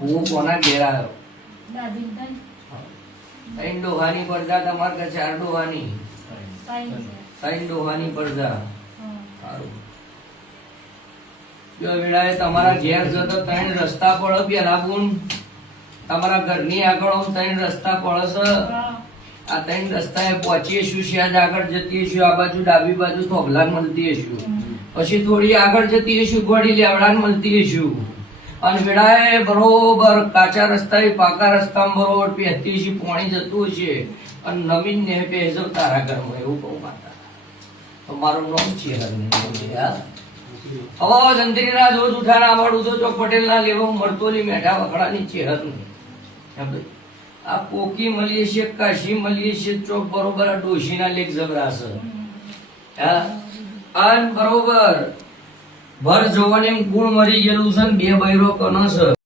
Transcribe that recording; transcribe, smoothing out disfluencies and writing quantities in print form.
હું કોના ઘેર આવ્યો દાદી ત્રણ ડોહાની પડદા તમારે કે ચાર ડોહાની ત્રણ ડોહાની પડદા સારું જો વેળાએ તમારા ઘેર જતો ત્રણ રસ્તા પડે પેલા બુન તમારા ઘરની આગળ આમ ત્રણ રસ્તા પડે છે આ ત્રણ રસ્તાએ પહોંચીએ છું ત્યાં જ આગળ જતી હશું આ બાજુ ડાબી બાજુ થોભલાન મળતી હશું પછી થોડી આગળ જતી હશું ઘોડી લેવડાન મળતી હશું અને વેળાએ બરોબર કાચા રસ્તા પાકા રસ્તા બરોબર પહેતી હશે પાણી જતું હશે અને નવીન ને પહેજો તારા ઘરમાં એવું કહું માતા તમારું નામ છે હવે જંત્રીના જોજ ઉઠાના મળું તો ચોક પટેલ ના લેવા મળતોલી મેઠા વખડાની ચેહર નહીં આ પોકી મળીએ છે કાશી મળીએ છે ચોક બરોબર આ ડોશીના લેખ જબરાશે બરોબર ભર જોવાને ગુણ મરી ગયેલું છે ને બે બૈરો કનો છે